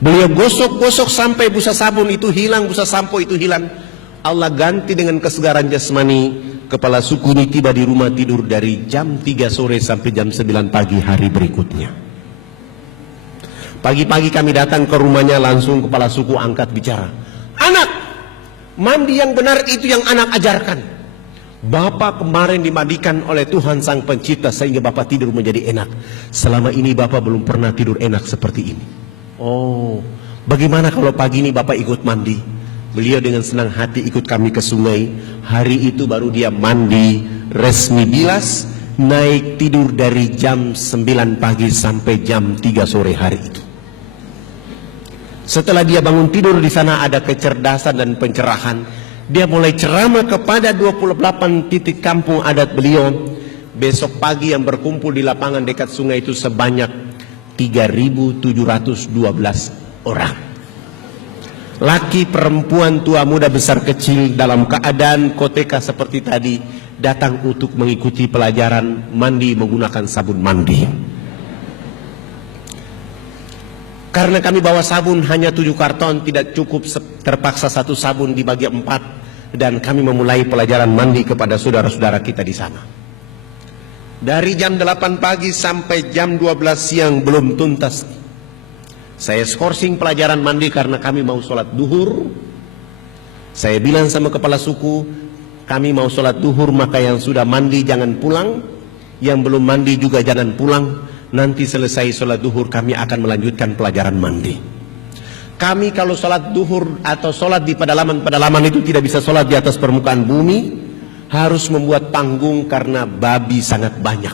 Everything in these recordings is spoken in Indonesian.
Beliau gosok-gosok sampai busa sabun itu hilang, busa sampo itu hilang. Allah ganti dengan kesegaran jasmani. Kepala suku ini tiba di rumah tidur dari jam 3 sore sampai jam 9 pagi hari berikutnya. Pagi-pagi kami datang ke rumahnya, langsung kepala suku angkat bicara. Anak, mandi yang benar itu yang anak ajarkan. Bapak kemarin dimandikan oleh Tuhan Sang Pencipta sehingga Bapak tidur menjadi enak. Selama ini Bapak belum pernah tidur enak seperti ini. Oh, bagaimana kalau pagi ini Bapak ikut mandi? Beliau dengan senang hati ikut kami ke sungai. Hari itu baru dia mandi, resmi bilas, naik tidur dari jam 9 pagi sampai jam 3 sore hari itu. Setelah dia bangun tidur, di sana ada kecerdasan dan pencerahan. Dia mulai ceramah kepada 28 titik kampung adat beliau. Besok pagi yang berkumpul di lapangan dekat sungai itu sebanyak 3.712 orang. Laki, perempuan, tua, muda, besar, kecil dalam keadaan koteka seperti tadi datang untuk mengikuti pelajaran mandi menggunakan sabun mandi. Karena kami bawa sabun hanya 7 karton, tidak cukup, terpaksa 1 sabun dibagi 4, dan kami memulai pelajaran mandi kepada saudara-saudara kita di sana. Dari jam 8 pagi sampai jam 12 siang belum tuntas. Saya skorsing pelajaran mandi karena kami mau sholat duhur. Saya bilang sama kepala suku, kami mau sholat duhur, maka yang sudah mandi jangan pulang, yang belum mandi juga jangan pulang. Nanti selesai sholat duhur kami akan melanjutkan pelajaran mandi. Kami kalau sholat duhur atau sholat di pedalaman itu tidak bisa sholat di atas permukaan bumi, harus membuat panggung karena babi sangat banyak.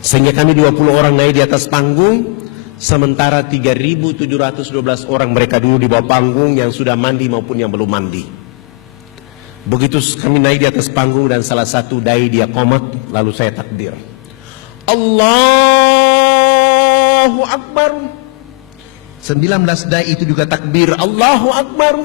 Sehingga kami 20 orang naik di atas panggung, sementara 3.712 orang mereka dulu di bawah panggung yang sudah mandi maupun yang belum mandi. Begitu kami naik di atas panggung dan salah satu dai dia qomat, lalu saya takbir. Allahu Akbar. 19 dai itu juga takbir Allahu Akbar.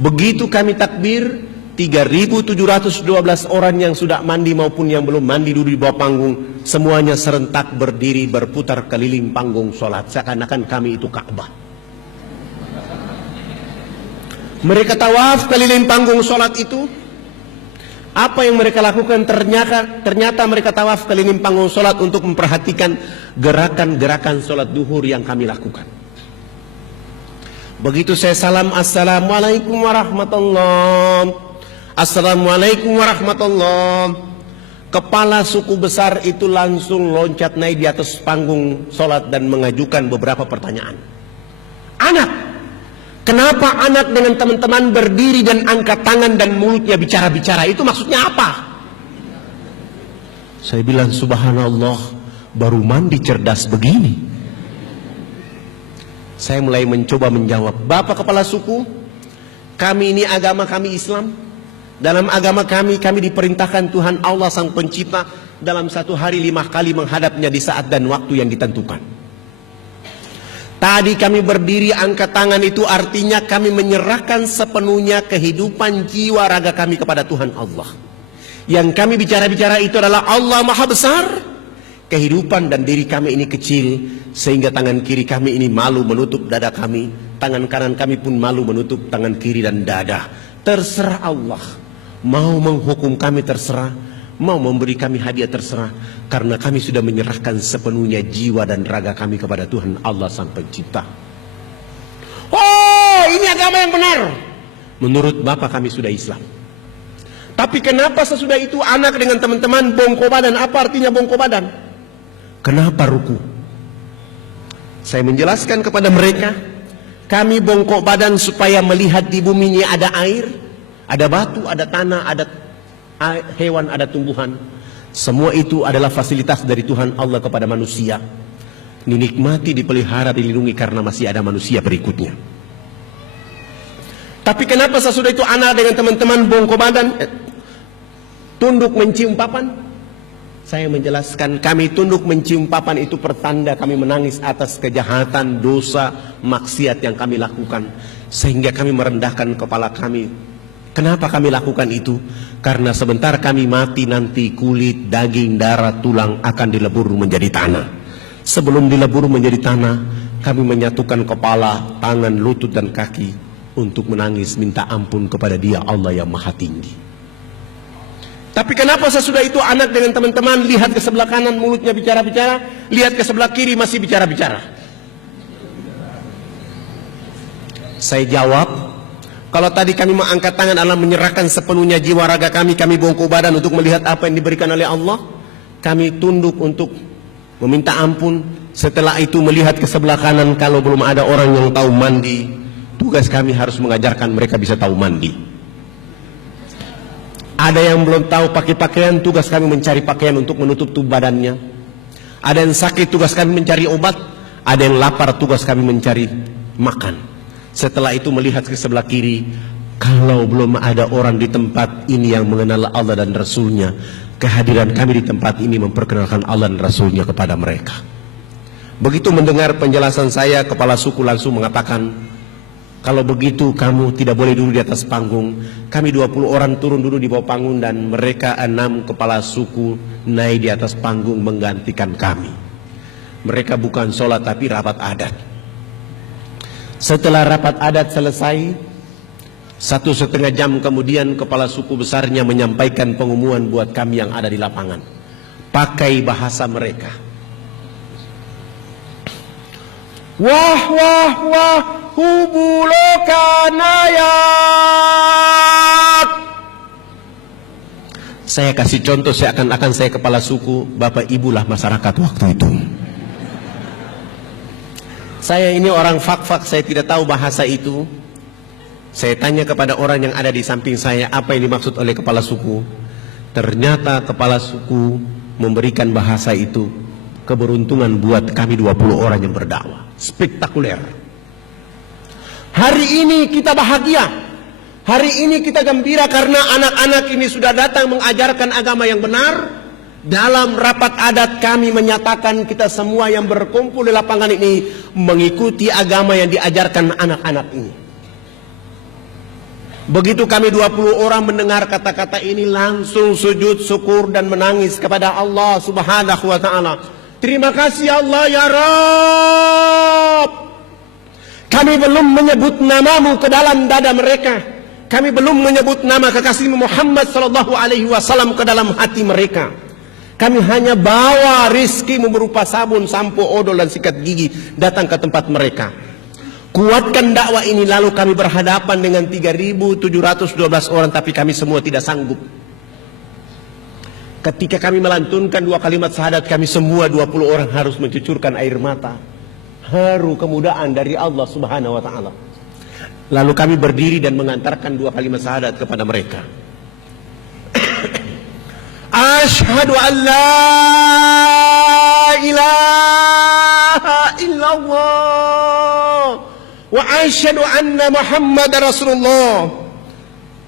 Begitu kami takbir, 3.712 orang yang sudah mandi maupun yang belum mandi duduk di bawah panggung, semuanya serentak berdiri berputar keliling panggung sholat seakan-akan kami itu Ka'bah. Mereka tawaf keliling panggung sholat itu. Apa yang mereka lakukan? Ternyata mereka tawaf keliling panggung sholat untuk memperhatikan gerakan-gerakan sholat duhur yang kami lakukan. Begitu saya salam, Assalamualaikum warahmatullahi, Assalamualaikum warahmatullahi, kepala suku besar itu langsung loncat naik di atas panggung sholat dan mengajukan beberapa pertanyaan. Anak, kenapa anak dengan teman-teman berdiri dan angkat tangan dan mulutnya bicara-bicara? Itu maksudnya apa? Saya bilang, subhanallah, baru mandi cerdas begini. Saya mulai mencoba menjawab, Bapak kepala suku, kami ini agama kami Islam. Dalam agama kami diperintahkan Tuhan Allah Sang Pencipta dalam satu hari 5 kali menghadapnya di saat dan waktu yang ditentukan. Tadi kami berdiri angkat tangan itu artinya kami menyerahkan sepenuhnya kehidupan jiwa raga kami kepada Tuhan Allah. Yang kami bicara-bicara itu adalah Allah Maha Besar. Kehidupan dan diri kami ini kecil, sehingga tangan kiri kami ini malu menutup dada kami, tangan kanan kami pun malu menutup tangan kiri dan dada. Terserah Allah, mau menghukum kami terserah, mau memberi kami hadiah terserah, karena kami sudah menyerahkan sepenuhnya jiwa dan raga kami kepada Tuhan Allah Sang Pencipta. Oh, ini agama yang benar. Menurut Bapak kami sudah Islam. Tapi kenapa sesudah itu anak dengan teman-teman bongko badan? Apa artinya bongko badan? Kenapa ruku? Saya menjelaskan kepada mereka, kami bongkok badan supaya melihat di bumi ini ada air, ada batu, ada tanah, ada hewan, ada tumbuhan. Semua itu adalah fasilitas dari Tuhan Allah kepada manusia. Dinikmati, dipelihara, dilindungi karena masih ada manusia berikutnya. Tapi kenapa sesudah itu anak dengan teman-teman bongkok badan, tunduk mencium papan? Saya menjelaskan, kami tunduk mencium papan itu pertanda kami menangis atas kejahatan, dosa, maksiat yang kami lakukan. Sehingga kami merendahkan kepala kami. Kenapa kami lakukan itu? Karena sebentar kami mati nanti kulit, daging, darah, tulang akan dilebur menjadi tanah. Sebelum dilebur menjadi tanah, kami menyatukan kepala, tangan, lutut dan kaki untuk menangis minta ampun kepada Dia Allah yang Maha Tinggi. Tapi kenapa sesudah itu anak dengan teman-teman lihat ke sebelah kanan mulutnya bicara-bicara, lihat ke sebelah kiri masih bicara-bicara? Saya jawab, kalau tadi kami mengangkat tangan adalah menyerahkan sepenuhnya jiwa raga kami bongkok badan untuk melihat apa yang diberikan oleh Allah. Kami tunduk untuk meminta ampun. Setelah itu melihat ke sebelah kanan, kalau belum ada orang yang tahu mandi, tugas kami harus mengajarkan mereka bisa tahu mandi. Ada yang belum tahu pakai pakaian, tugas kami mencari pakaian untuk menutup tubuh badannya. Ada yang sakit, tugas kami mencari obat. Ada yang lapar, tugas kami mencari makan. Setelah itu melihat ke sebelah kiri, kalau belum ada orang di tempat ini yang mengenal Allah dan Rasulnya, kehadiran kami di tempat ini memperkenalkan Allah dan Rasulnya kepada mereka. Begitu mendengar penjelasan saya, kepala suku langsung mengatakan, kalau begitu kamu tidak boleh duduk di atas panggung. Kami 20 orang turun duduk di bawah panggung dan mereka 6 kepala suku naik di atas panggung menggantikan kami. Mereka bukan sholat tapi rapat adat. Setelah rapat adat selesai, 1,5 jam kemudian kepala suku besarnya menyampaikan pengumuman buat kami yang ada di lapangan. Pakai bahasa mereka. Wah wah wah hubulokanayat. Saya kasih contoh seakan-akan saya kepala suku, Bapak Ibulah masyarakat waktu itu. Saya ini orang fak-fak, saya tidak tahu bahasa itu. Saya tanya kepada orang yang ada di samping saya, apa yang dimaksud oleh kepala suku. Ternyata kepala suku memberikan bahasa itu. Keberuntungan buat kami 20 orang yang berdakwah. Spektakuler. Hari ini kita bahagia. Hari ini kita gembira karena anak-anak ini sudah datang mengajarkan agama yang benar. Dalam rapat adat kami menyatakan kita semua yang berkumpul di lapangan ini mengikuti agama yang diajarkan anak-anak ini. Begitu kami 20 orang mendengar kata-kata ini langsung sujud syukur dan menangis kepada Allah Subhanahu wa taala. Terima kasih Allah ya Rabb. Kami belum menyebut namamu ke dalam dada mereka. Kami belum menyebut nama kekasihmu Muhammad sallallahu alaihi wasallam ke dalam hati mereka. Kami hanya bawa rizkimu berupa sabun, sampo, odol dan sikat gigi datang ke tempat mereka. Kuatkan dakwah ini, lalu kami berhadapan dengan 3.712 orang, tapi kami semua tidak sanggup. Ketika kami melantunkan 2 kalimat syahadat, kami semua 20 orang harus mencucurkan air mata. Haru kemudahan dari Allah Subhanahu wa taala. Lalu kami berdiri dan mengantarkan 2 kalimat syahadat kepada mereka. Asyhadu an la ilaha illallah wa asyhadu anna Muhammad Rasulullah.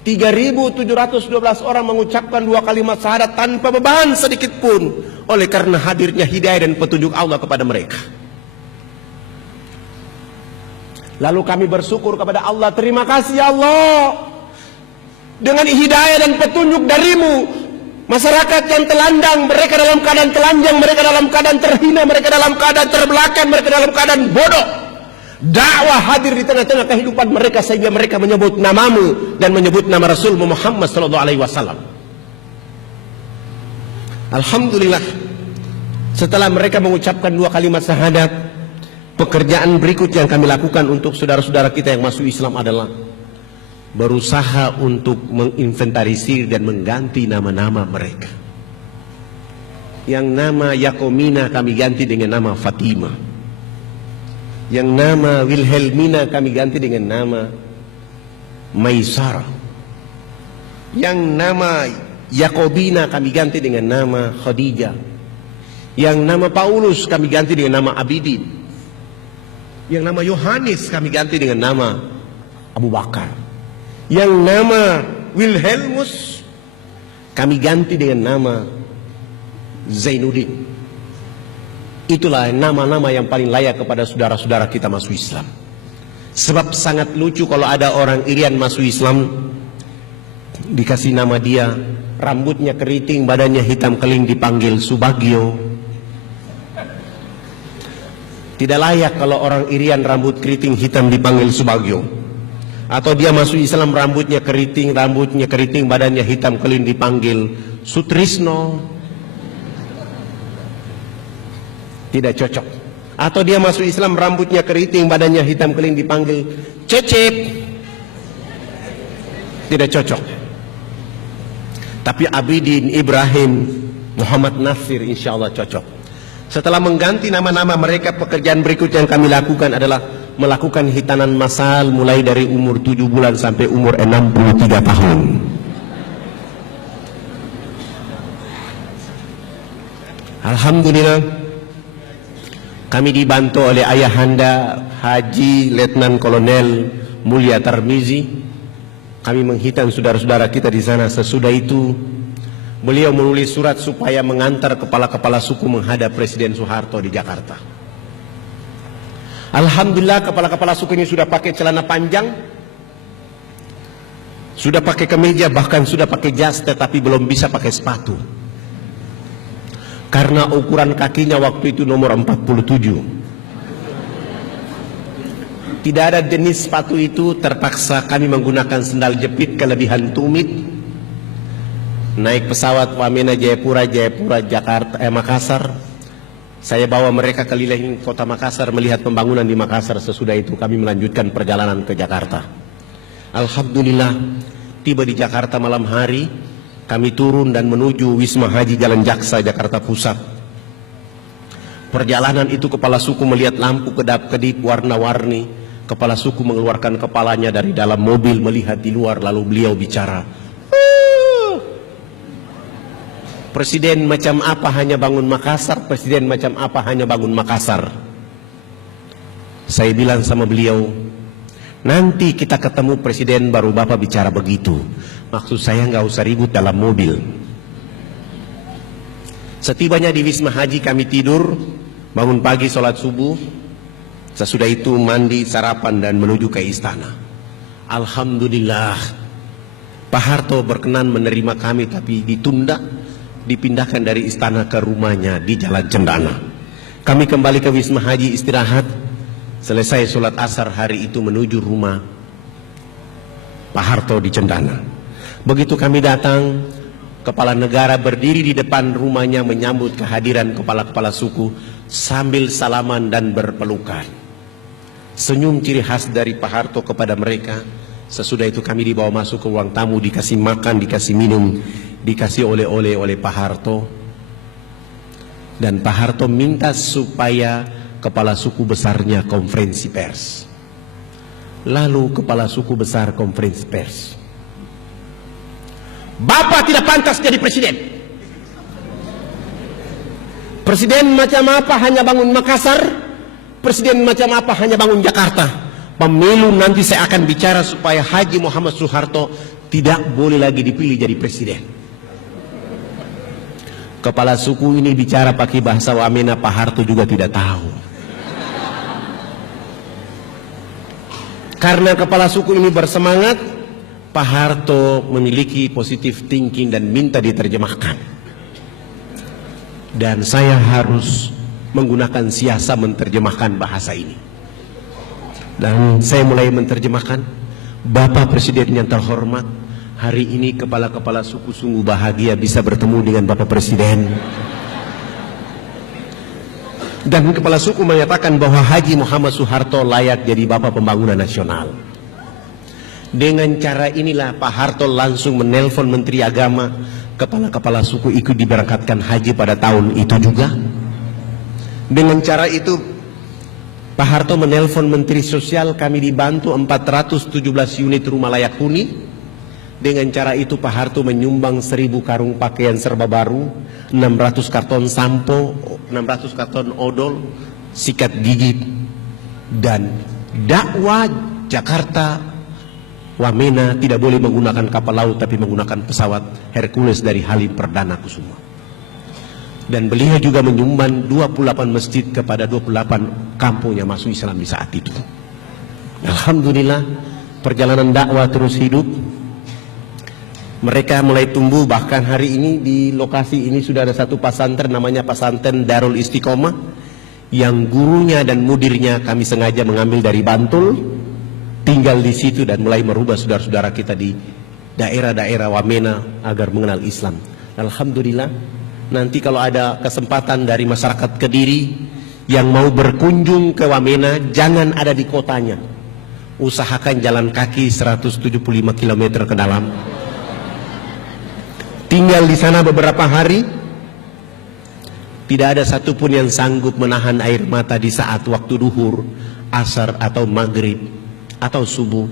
3.712 orang mengucapkan 2 kalimat syahadat tanpa beban sedikit pun, oleh karena hadirnya hidayah dan petunjuk Allah kepada mereka. Lalu kami bersyukur kepada Allah, terima kasih Allah, dengan hidayah dan petunjuk darimu masyarakat yang telandang, mereka dalam keadaan telanjang, mereka dalam keadaan terhina, mereka dalam keadaan terbelakang, mereka dalam keadaan bodoh, dakwah hadir di tengah-tengah kehidupan mereka sehingga mereka menyebut namamu dan menyebut nama Rasulmu Muhammad sallallahu alaihi wasallam. Alhamdulillah, setelah mereka mengucapkan 2 kalimat syahadat, pekerjaan berikut yang kami lakukan untuk saudara-saudara kita yang masuk Islam adalah berusaha untuk menginventarisir dan mengganti nama-nama mereka. Yang nama Yakomina kami ganti dengan nama Fatimah. Yang nama Wilhelmina kami ganti dengan nama Maisarah. Yang nama Yakobina kami ganti dengan nama Khadijah. Yang nama Paulus kami ganti dengan nama Abidin. Yang nama Yohanes kami ganti dengan nama Abu Bakar. Yang nama Wilhelmus kami ganti dengan nama Zainuddin. Itulah nama-nama yang paling layak kepada saudara-saudara kita masuk Islam. Sebab sangat lucu kalau ada orang Irian masuk Islam, dikasih nama dia, rambutnya keriting, badannya hitam keling, dipanggil Subagio. Tidak layak kalau orang Irian rambut keriting hitam dipanggil Subagio. Atau dia masuk Islam rambutnya keriting, badannya hitam kelin dipanggil Sutrisno. Tidak cocok. Atau dia masuk Islam rambutnya keriting, badannya hitam kelin dipanggil Cecep. Tidak cocok. Tapi Abidin, Ibrahim, Muhammad Nasir insya Allah cocok. Setelah mengganti nama-nama mereka, pekerjaan berikut yang kami lakukan adalah melakukan hitanan massal mulai dari umur 7 bulan sampai umur 63 tahun. Alhamdulillah, kami dibantu oleh ayahanda Haji Letnan Kolonel Mulia Tarmizi. Kami menghitan saudara-saudara kita di sana. Sesudah itu beliau menulis surat supaya mengantar kepala-kepala suku menghadap Presiden Soeharto di Jakarta. Alhamdulillah, kepala-kepala suku ini sudah pakai celana panjang, sudah pakai kemeja, bahkan sudah pakai jas, tetapi belum bisa pakai sepatu. Karena ukuran kakinya waktu itu nomor 47. Tidak ada jenis sepatu itu, terpaksa kami menggunakan sendal jepit kelebihan tumit. Naik pesawat Wamena Jayapura, Jakarta, Makassar. Saya bawa mereka keliling kota Makassar melihat pembangunan di Makassar. Sesudah itu kami melanjutkan perjalanan ke Jakarta. Alhamdulillah, tiba di Jakarta malam hari. Kami turun dan menuju Wisma Haji Jalan Jaksa, Jakarta Pusat. Perjalanan itu kepala suku melihat lampu kedap-kedip warna-warni. Kepala suku mengeluarkan kepalanya dari dalam mobil melihat di luar, lalu beliau bicara, Presiden macam apa hanya bangun Makassar, Presiden macam apa hanya bangun Makassar. Saya bilang sama beliau, nanti kita ketemu Presiden baru Bapak bicara begitu. Maksud saya nggak usah ribut dalam mobil. Setibanya di Wisma Haji kami tidur, bangun pagi sholat subuh. Sesudah itu mandi, sarapan dan menuju ke istana. Alhamdulillah, Pak Harto berkenan menerima kami, tapi ditunda, dipindahkan dari istana ke rumahnya di Jalan Cendana. Kami kembali ke Wisma Haji istirahat. Selesai sholat asar hari itu menuju rumah Pak Harto di Cendana. Begitu kami datang, kepala negara berdiri di depan rumahnya menyambut kehadiran kepala-kepala suku sambil salaman dan berpelukan. Senyum ciri khas dari Pak Harto kepada mereka. Sesudah itu kami dibawa masuk ke ruang tamu, dikasih makan, dikasih minum, dikasih oleh-oleh oleh Pak Harto. Dan Pak Harto minta supaya kepala suku besarnya konferensi pers. Lalu kepala suku besar konferensi pers. Bapak tidak pantas jadi presiden. Presiden macam apa hanya bangun Makassar, Presiden macam apa hanya bangun Jakarta. Pemilu nanti saya akan bicara supaya Haji Muhammad Soeharto tidak boleh lagi dipilih jadi presiden. Kepala suku ini bicara pakai bahasa Wamena, Pak Harto juga tidak tahu. Karena kepala suku ini bersemangat, Pak Harto memiliki positive thinking dan minta diterjemahkan. Dan saya harus menggunakan siasa menerjemahkan bahasa ini. Dan saya mulai menerjemahkan. Bapak Presiden yang terhormat, hari ini kepala-kepala suku sungguh bahagia bisa bertemu dengan Bapak Presiden. Dan kepala suku menyatakan bahwa Haji Muhammad Soeharto layak jadi Bapak Pembangunan Nasional. Dengan cara inilah Pak Harto langsung menelpon Menteri Agama. Kepala-kepala suku ikut diberangkatkan haji pada tahun itu juga. Dengan cara itu Pak Harto menelpon Menteri Sosial, kami dibantu 417 unit rumah layak huni. Dengan cara itu Pak Harto menyumbang 1000 karung pakaian serba baru, 600 karton sampo, 600 karton odol, sikat gigi, dan dakwah Jakarta Wamena tidak boleh menggunakan kapal laut tapi menggunakan pesawat Hercules dari Halim Perdana Kusuma. Dan beliau juga menyumbang 28 masjid kepada 28 kampung yang masuk Islam di saat itu. Alhamdulillah, perjalanan dakwah terus hidup. Mereka mulai tumbuh, bahkan hari ini di lokasi ini sudah ada satu pesantren namanya pesantren Darul Istiqomah yang gurunya dan mudirnya kami sengaja mengambil dari Bantul, tinggal di situ dan mulai merubah saudara-saudara kita di daerah-daerah Wamena agar mengenal Islam. Alhamdulillah, nanti kalau ada kesempatan dari masyarakat Kediri yang mau berkunjung ke Wamena, jangan ada di kotanya, usahakan jalan kaki 175 km ke dalam, tinggal di sana beberapa hari. Tidak ada satupun yang sanggup menahan air mata di saat waktu duhur, asar atau maghrib atau subuh.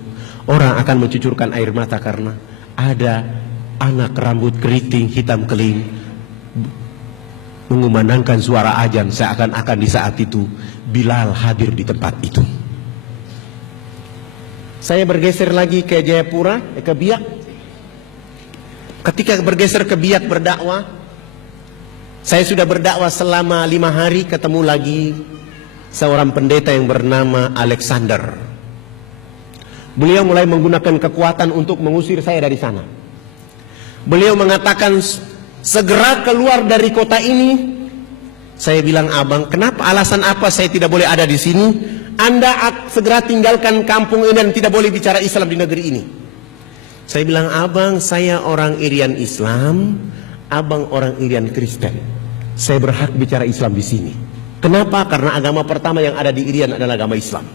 Orang akan mencucurkan air mata karena ada anak rambut keriting hitam keling mengumandangkan suara azan, seakan-akan di saat itu Bilal hadir di tempat itu. Saya bergeser lagi ke Jayapura, ke Biak. Ketika bergeser ke Biak berdakwah, saya sudah berdakwah selama 5 hari, ketemu lagi seorang pendeta yang bernama Alexander. Beliau mulai menggunakan kekuatan untuk mengusir saya dari sana. Beliau mengatakan, segera keluar dari kota ini. Saya bilang, abang, kenapa, alasan apa saya tidak boleh ada di sini? Anda segera tinggalkan kampung ini dan tidak boleh bicara Islam di negeri ini. Saya bilang, abang, saya orang Irian Islam, abang orang Irian Kristen. Saya berhak bicara Islam di sini. Kenapa? Karena agama pertama yang ada di Irian adalah agama Islam.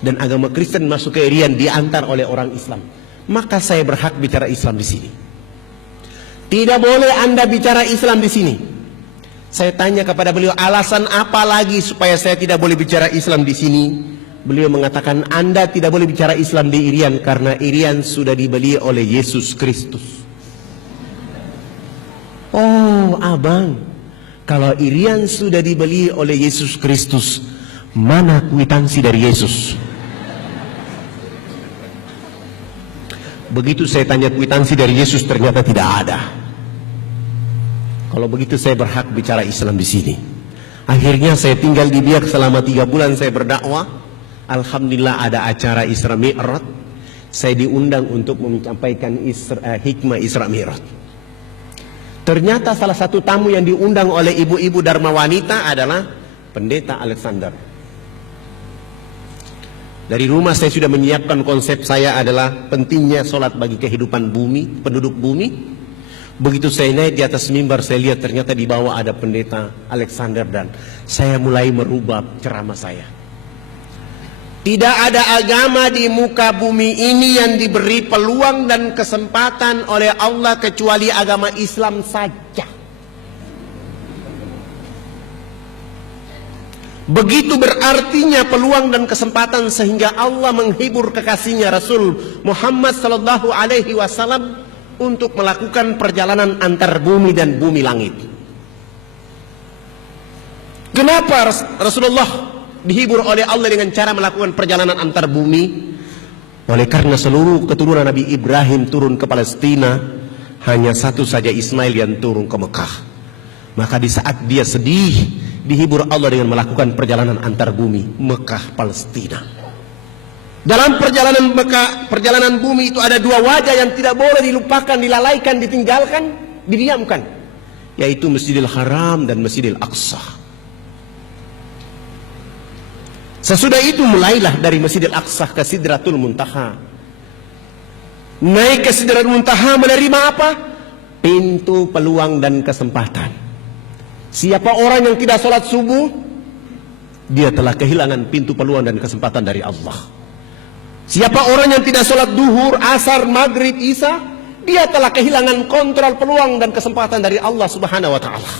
Dan agama Kristen masuk ke Irian diantar oleh orang Islam. Maka saya berhak bicara Islam di sini. Tidak boleh Anda bicara Islam di sini. Saya tanya kepada beliau, alasan apa lagi supaya saya tidak boleh bicara Islam di sini? Beliau mengatakan, Anda tidak boleh bicara Islam di Irian karena Irian sudah dibeli oleh Yesus Kristus. Oh, abang, kalau Irian sudah dibeli oleh Yesus Kristus, mana kwitansi dari Yesus? Begitu saya tanya kwitansi dari Yesus, ternyata tidak ada. Kalau begitu saya berhak bicara Islam di sini. Akhirnya saya tinggal di Biak selama 3 bulan saya berdakwah. Alhamdulillah ada acara Isra Mi'raj. Saya diundang untuk menyampaikan hikmah Isra Mi'raj. Ternyata salah satu tamu yang diundang oleh ibu-ibu Dharma Wanita adalah pendeta Alexander. Dari rumah saya sudah menyiapkan konsep saya adalah pentingnya sholat bagi kehidupan bumi, penduduk bumi. Begitu saya naik di atas mimbar, saya lihat ternyata di bawah ada pendeta Alexander dan saya mulai merubah ceramah saya. Tidak ada agama di muka bumi ini yang diberi peluang dan kesempatan oleh Allah kecuali agama Islam saja. Begitu berartinya peluang dan kesempatan sehingga Allah menghibur kekasihnya Rasul Muhammad sallallahu alaihi wasallam untuk melakukan perjalanan antar bumi dan bumi langit. Kenapa Rasulullah dihibur oleh Allah dengan cara melakukan perjalanan antar bumi? Oleh karena seluruh keturunan Nabi Ibrahim turun ke Palestina, hanya satu saja Ismail yang turun ke Mekah. Maka di saat dia sedih, dihibur Allah dengan melakukan perjalanan antar bumi, Mekah Palestina. Dalam perjalanan bumi itu ada 2 wajah yang tidak boleh dilupakan, dilalaikan, ditinggalkan, didiamkan, yaitu Masjidil Haram dan Masjidil Aqsa. Sesudah itu mulailah dari Masjidil Aqsa ke Sidratul Muntaha. Naik ke Sidratul Muntaha menerima apa? Pintu peluang dan kesempatan. Siapa orang yang tidak sholat subuh, dia telah kehilangan pintu peluang dan kesempatan dari Allah. Siapa orang yang tidak sholat duhur, asar, maghrib, isya, dia telah kehilangan kontrol peluang dan kesempatan dari Allah Subhanahu wa ta'ala.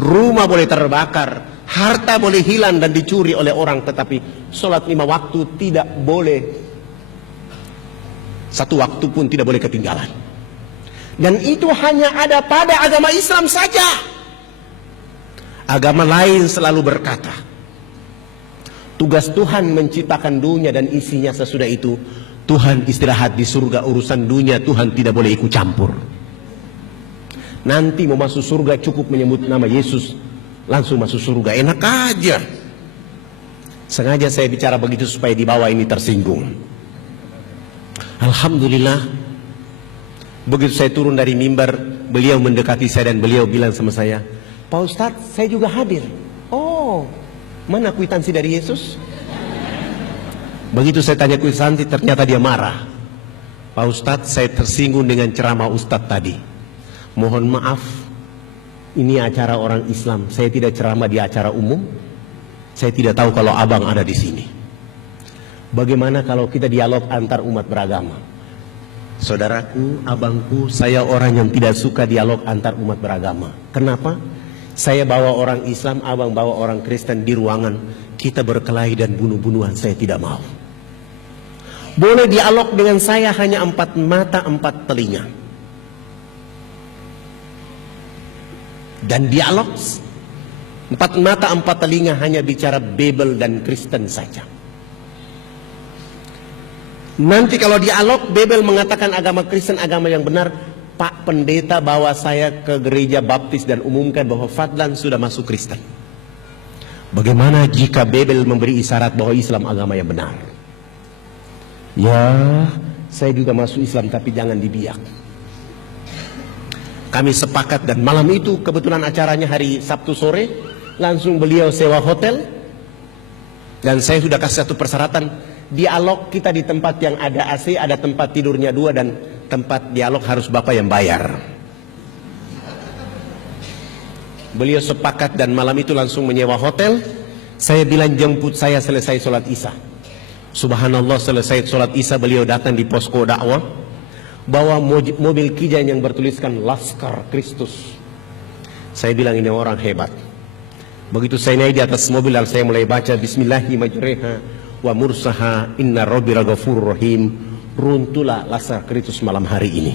Rumah boleh terbakar, harta boleh hilang dan dicuri oleh orang, tetapi sholat 5 waktu tidak boleh, 1 waktu pun tidak boleh ketinggalan. Dan itu hanya ada pada agama Islam saja. Agama lain selalu berkata, tugas Tuhan menciptakan dunia dan isinya, sesudah itu Tuhan istirahat di surga, urusan dunia Tuhan tidak boleh ikut campur. Nanti mau masuk surga cukup menyebut nama Yesus, langsung masuk surga, enak aja. Sengaja saya bicara begitu supaya di bawah ini tersinggung. Alhamdulillah, begitu saya turun dari mimbar, beliau mendekati saya dan beliau bilang sama saya, Pak Ustadz, saya juga hadir. Oh, Mana kwitansi dari Yesus? Begitu saya tanya kwitansi, ternyata dia marah. Pak Ustadz, saya tersinggung dengan ceramah Ustadz tadi. Mohon maaf, ini acara orang Islam. Saya tidak ceramah di acara umum. Saya tidak tahu kalau abang ada di sini. Bagaimana kalau kita dialog antar umat beragama? Saudaraku, abangku, saya orang yang tidak suka dialog antar umat beragama. Kenapa? Saya bawa orang Islam, abang bawa orang Kristen di ruangan. Kita berkelahi dan bunuh-bunuhan, saya tidak mau. Boleh dialog dengan saya hanya 4 mata 4 telinga. Dan dialog 4 mata 4 telinga hanya bicara Bible dan Kristen saja. Nanti kalau dialog Bible mengatakan agama Kristen agama yang benar, Pak Pendeta bawa saya ke gereja baptis dan umumkan bahwa Fadlan sudah masuk Kristen. Bagaimana jika Bible memberi isyarat bahwa Islam agama yang benar? Ya, saya juga masuk Islam tapi jangan dibiak. Kami sepakat dan malam itu kebetulan acaranya hari Sabtu sore, langsung beliau sewa hotel. Dan saya sudah kasih satu persyaratan, dialog kita di tempat yang ada AC, ada tempat tidurnya 2 dan tempat dialog harus Bapak yang bayar. Beliau sepakat dan malam itu langsung menyewa hotel. Saya bilang jemput saya selesai sholat Isya. Subhanallah, selesai sholat Isya beliau datang di posko dakwah, bawa mobil Kijang yang bertuliskan Laskar Kristus. Saya bilang ini orang hebat. Begitu saya naik di atas mobil dan saya mulai baca Bismillahirrahmanirrahim wa mursaha inna rabbira ghafurur rahim. Runtuhlah Laskar Kristus malam hari ini.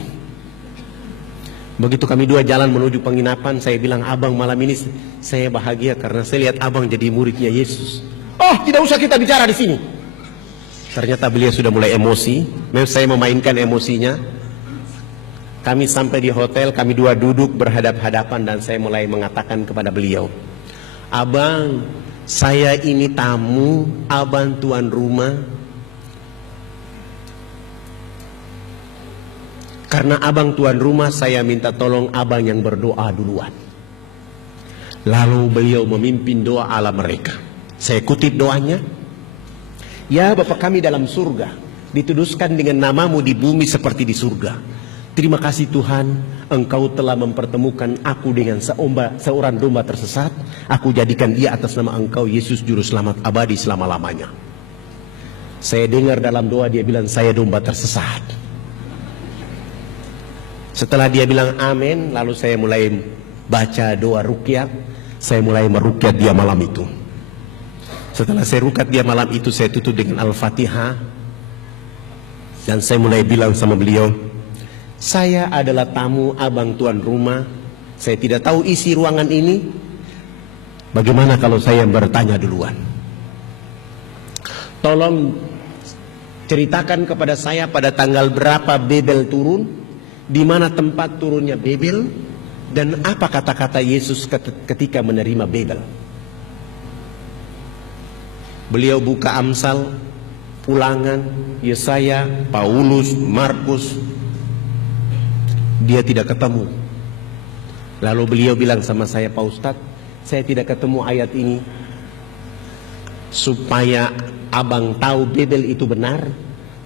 Begitu kami 2 jalan menuju penginapan, saya bilang, abang malam ini saya bahagia karena saya lihat abang jadi muridnya Yesus. Oh, tidak usah kita bicara di sini. Ternyata beliau sudah mulai emosi. Memang saya memainkan emosinya. Kami sampai di hotel, kami 2 duduk berhadap-hadapan dan saya mulai mengatakan kepada beliau, abang, saya ini tamu, abang tuan rumah. Karena abang tuan rumah, saya minta tolong abang yang berdoa duluan. Lalu beliau memimpin doa ala mereka. Saya kutip doanya. Ya Bapa kami dalam surga, dituduskan dengan namamu di bumi seperti di surga. Terima kasih Tuhan, Engkau telah mempertemukan aku dengan seorang domba tersesat. Aku jadikan dia atas nama Engkau, Yesus Juru Selamat abadi selama-lamanya. Saya dengar dalam doa dia bilang, saya domba tersesat. Setelah dia bilang amin, lalu saya mulai baca doa rukyat. Saya mulai merukyat dia malam itu. Setelah saya rukyat dia malam itu, saya tutup dengan Al-Fatihah. Dan saya mulai bilang sama beliau, saya adalah tamu abang tuan rumah. Saya tidak tahu isi ruangan ini. Bagaimana kalau saya bertanya duluan? Tolong ceritakan kepada saya pada tanggal berapa Babel turun, di mana tempat turunnya Babel, dan apa kata-kata Yesus ketika menerima Babel. Beliau buka Amsal, Ulangan, Yesaya, Paulus, Markus. Dia tidak ketemu. Lalu beliau bilang sama saya, Pak Ustadz, saya tidak ketemu ayat ini. Supaya abang tahu Babel itu benar,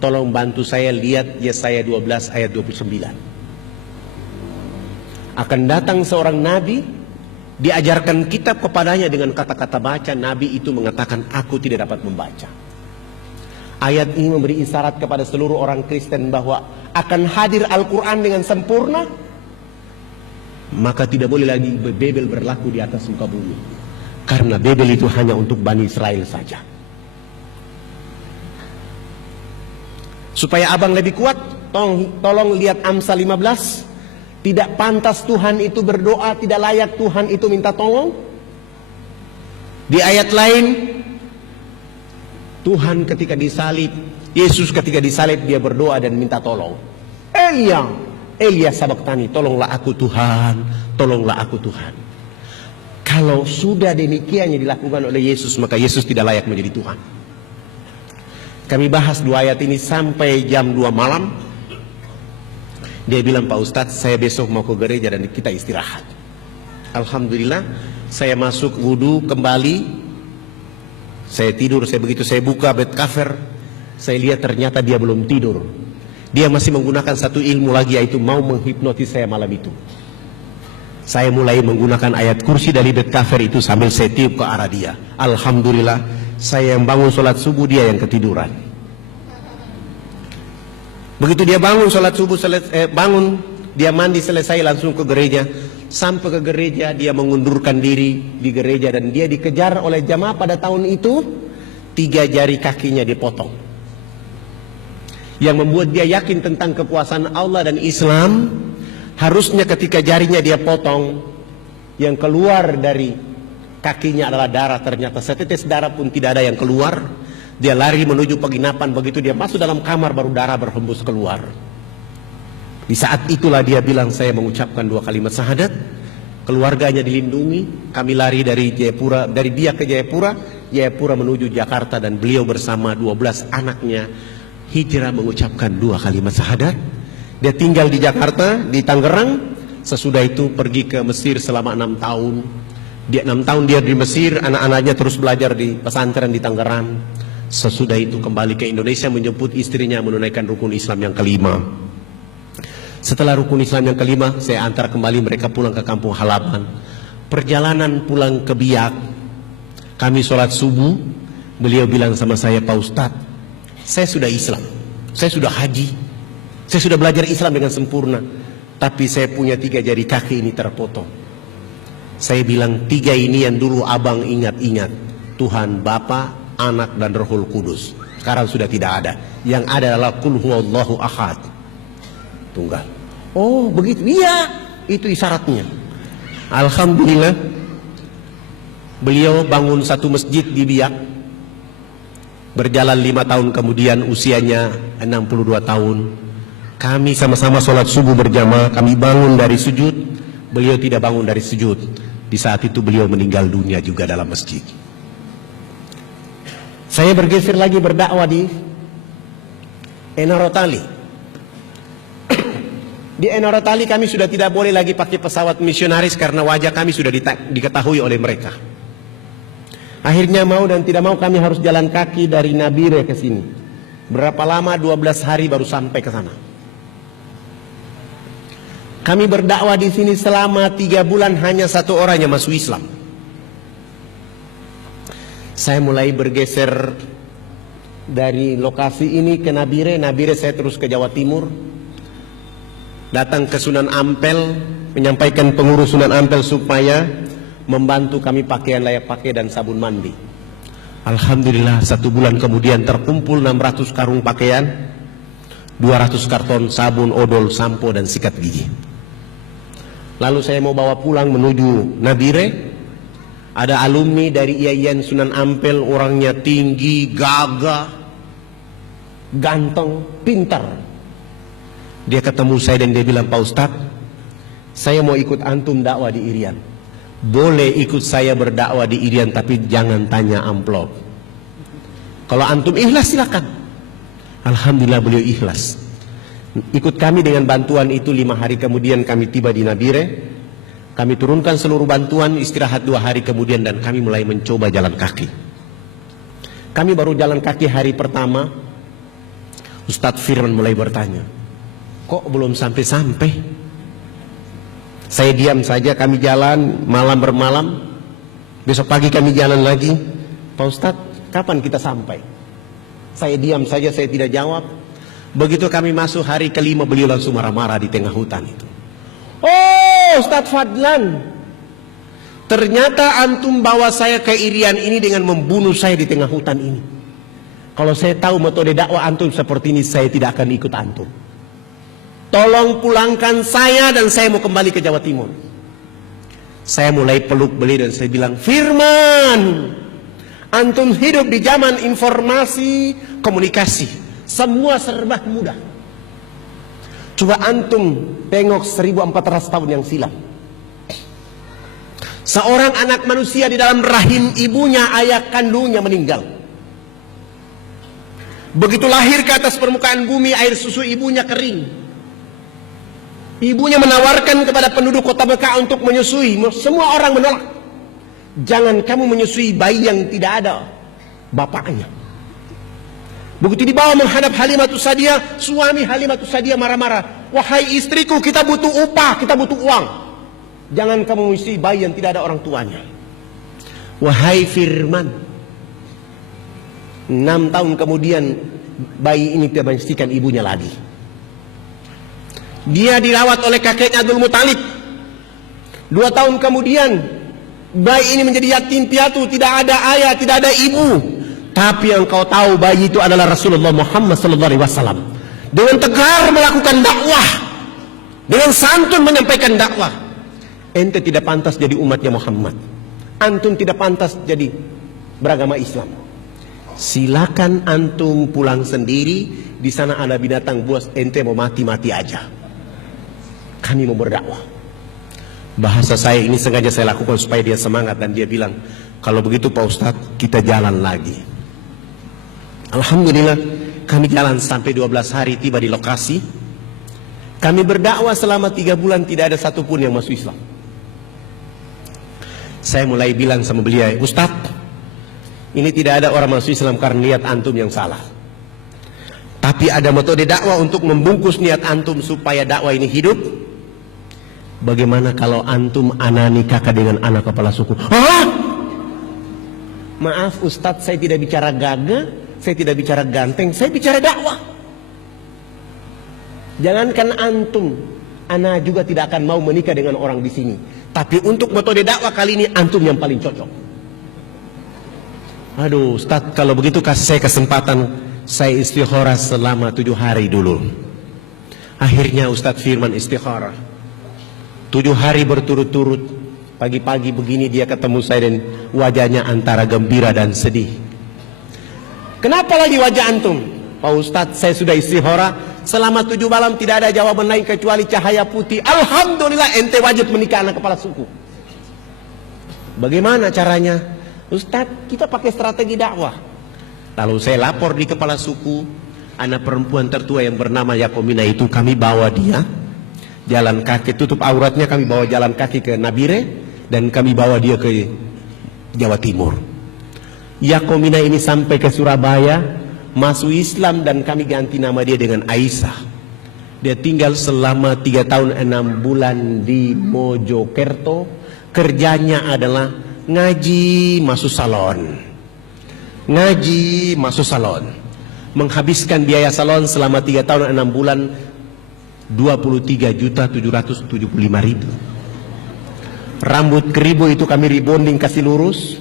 tolong bantu saya lihat Yesaya 12 ayat 29. Akan datang seorang nabi, diajarkan kitab kepadanya dengan kata-kata baca. Nabi itu mengatakan, aku tidak dapat membaca. Ayat ini memberi isyarat kepada seluruh orang Kristen bahwa akan hadir Al-Quran dengan sempurna. Maka tidak boleh lagi Babel berlaku di atas muka bumi. Karena Babel itu hanya untuk Bani Israel saja. Supaya abang lebih kuat, tolong lihat Amsal 15. Tidak pantas Tuhan itu berdoa, tidak layak Tuhan itu minta tolong. Di ayat lain, Tuhan ketika disalib, Yesus ketika disalib dia berdoa dan minta tolong. Elia sabaktani, tolonglah aku Tuhan, tolonglah aku Tuhan. Kalau sudah demikian yang dilakukan oleh Yesus, maka Yesus tidak layak menjadi Tuhan. Kami bahas 2 ayat ini sampai jam 2 malam. Dia bilang, Pak Ustadz, saya besok mau ke gereja dan kita istirahat. Alhamdulillah, saya masuk wudhu kembali. Saya tidur, begitu saya buka bed cover, saya lihat ternyata dia belum tidur. Dia masih menggunakan satu ilmu lagi, yaitu mau menghipnotis saya malam itu. Saya mulai menggunakan ayat kursi dari bed cover itu sambil saya tiup ke arah dia. Alhamdulillah, saya yang bangun sholat subuh, dia yang ketiduran. Begitu dia bangun sholat subuh, dia mandi selesai langsung ke gereja. Sampai ke gereja, dia mengundurkan diri di gereja dan dia dikejar oleh jamaah pada tahun itu. 3 jari kakinya dipotong, yang membuat dia yakin tentang kekuasaan Allah dan Islam. Harusnya ketika jarinya dia potong, yang keluar dari kakinya adalah darah. Ternyata setetes darah pun tidak ada yang keluar. Dia lari menuju penginapan. Begitu dia masuk dalam kamar, baru darah berhembus keluar. Di saat itulah dia bilang, saya mengucapkan 2 kalimat syahadat. Keluarganya dilindungi. Kami lari dari Jayapura, dari Biak ke Jayapura, Jayapura menuju Jakarta, dan beliau bersama 12 anaknya hijrah mengucapkan 2 kalimat syahadat. Dia tinggal di Jakarta, di Tangerang. Sesudah itu pergi ke Mesir selama 6 tahun. Dia 6 tahun dia di Mesir, anak-anaknya terus belajar di pesantren di Tangerang. Sesudah itu kembali ke Indonesia menjemput istrinya menunaikan rukun Islam yang kelima. Setelah rukun Islam yang kelima, saya antar kembali mereka pulang ke kampung halaman. Perjalanan pulang ke Biak, kami sholat subuh. Beliau bilang sama saya, Pak Ustadz, saya sudah Islam, saya sudah haji, saya sudah belajar Islam dengan sempurna, tapi saya punya 3 jari kaki ini terpotong. Saya bilang, 3 ini yang dulu abang ingat-ingat, Tuhan Bapa, Anak, dan Rohul Kudus. Sekarang sudah tidak ada. Yang ada adalah Qul huwallahu ahad, tunggal. Oh begitu, iya, itu isyaratnya. Alhamdulillah, beliau bangun satu masjid di Biak. Berjalan 5 tahun kemudian, usianya 62 tahun. Kami sama-sama sholat subuh berjamaah. Kami bangun dari sujud, beliau tidak bangun dari sujud. Di saat itu beliau meninggal dunia juga dalam masjid. Saya bergeser lagi berdakwah di Enarotali. Di Enarotali kami sudah tidak boleh lagi pakai pesawat misionaris karena wajah kami sudah diketahui oleh mereka. Akhirnya mau dan tidak mau kami harus jalan kaki dari Nabire ke sini. Berapa lama? 12 hari baru sampai ke sana. Kami berdakwah di sini selama 3 bulan, hanya 1 orang yang masuk Islam. Saya mulai bergeser dari lokasi ini ke Nabire. Nabire saya terus ke Jawa Timur. Datang ke Sunan Ampel, menyampaikan pengurus Sunan Ampel supaya membantu kami pakaian layak pakai dan sabun mandi. Alhamdulillah, 1 bulan kemudian terkumpul 600 karung pakaian, 200 karton sabun, odol, sampo, dan sikat gigi. Lalu saya mau bawa pulang menuju Nabire. Ada alumni dari IAIN Sunan Ampel, orangnya tinggi, gagah, ganteng, pintar. Dia ketemu saya dan dia bilang, Pak Ustadz, saya mau ikut antum dakwah di Irian. Boleh ikut saya berdakwah di Irian, tapi jangan tanya amplop. Kalau antum ikhlas silakan. Alhamdulillah beliau ikhlas. Ikut kami dengan bantuan itu. 5 hari kemudian kami tiba di Nabire. Kami turunkan seluruh bantuan, istirahat 2 hari kemudian, dan kami mulai mencoba jalan kaki. Kami baru jalan kaki hari pertama, Ustadz Firman mulai bertanya, kok belum sampai-sampai? Saya diam saja, kami jalan malam bermalam. Besok pagi kami jalan lagi. Pak Ustadz, kapan kita sampai? Saya diam saja, saya tidak jawab. Begitu kami masuk hari kelima, beliau langsung marah-marah di tengah hutan itu. Oh Ustadz Fadlan, ternyata antum bawa saya ke Irian ini dengan membunuh saya di tengah hutan ini. Kalau saya tahu metode dakwah antum seperti ini, saya tidak akan ikut antum. Tolong pulangkan saya dan saya mau kembali ke Jawa Timur. Saya mulai peluk beliau dan saya bilang, Firman, antum hidup di zaman informasi, komunikasi, semua serba mudah. Coba antum tengok 1400 tahun yang silam. Seorang anak manusia di dalam rahim ibunya, ayah kandungnya meninggal. Begitu lahir ke atas permukaan bumi, air susu ibunya kering. Ibunya menawarkan kepada penduduk kota Mekah untuk menyusui. Semua orang menolak. Jangan kamu menyusui bayi yang tidak ada. bapaknya. Begitu dibawa menghadap Halimatus Sa'diyah, suami Halimatus Sa'diyah marah-marah. Wahai istriku, kita butuh upah, kita butuh uang. Jangan kamu isi bayi yang tidak ada orang tuanya. Wahai Firman, 6 tahun kemudian bayi ini tidak menyaksikan ibunya lagi. Dia dirawat oleh kakeknya Abdul Muthalib. 2 tahun kemudian bayi ini menjadi yatim piatu, tidak ada ayah, tidak ada ibu. Tapi yang kau tahu bayi itu adalah Rasulullah Muhammad SAW. Dengan tegar melakukan dakwah, dengan santun menyampaikan dakwah. Ente tidak pantas jadi umatnya Muhammad. Antum tidak pantas jadi beragama Islam. Silakan antum pulang sendiri. Di sana ada binatang buas, ente mau mati-mati aja. Kami mau berdakwah. Bahasa saya ini sengaja saya lakukan supaya dia semangat. Dan dia bilang, kalau begitu Pak Ustadz, kita jalan lagi. Alhamdulillah, kami jalan sampai 12 hari, tiba di lokasi. Kami berdakwah selama 3 bulan, tidak ada satupun yang masuk Islam. Saya mulai bilang sama beliau, Ustadz, ini tidak ada orang masuk Islam karena niat antum yang salah. Tapi ada metode dakwah untuk membungkus niat antum supaya dakwah ini hidup. Bagaimana kalau antum anani kakak dengan anak kepala suku? Hah? Maaf Ustadz, saya tidak bicara gagah, saya tidak bicara ganteng, saya bicara dakwah. Jangankan antum, ana juga tidak akan mau menikah dengan orang di sini. Tapi untuk metode dakwah kali ini antum yang paling cocok. Aduh Ustadz, kalau begitu kasih saya kesempatan, saya istikharah selama 7 hari dulu. Akhirnya Ustadz Firman istikharah 7 hari berturut-turut. Pagi-pagi begini dia ketemu saya dan wajahnya antara gembira dan sedih. Kenapa lagi wajah antum? Pak Ustadz, saya sudah istikharah selama 7 malam tidak ada jawaban lain kecuali cahaya putih. Alhamdulillah, ente wajib menikah anak kepala suku. Bagaimana caranya? Ustadz, kita pakai strategi dakwah. Lalu saya lapor di kepala suku, anak perempuan tertua yang bernama Yakomina itu kami bawa dia jalan kaki, tutup auratnya, kami bawa jalan kaki ke Nabire dan kami bawa dia ke Jawa Timur. Yakomina ini sampai ke Surabaya, masuk Islam dan kami ganti nama dia dengan Aisyah. Dia tinggal selama 3 tahun 6 bulan di Mojokerto. Kerjanya adalah ngaji masuk salon. Ngaji masuk salon. Menghabiskan biaya salon selama 3 tahun 6 bulan 23.775.000. Rambut keribu itu kami rebonding kasih lurus.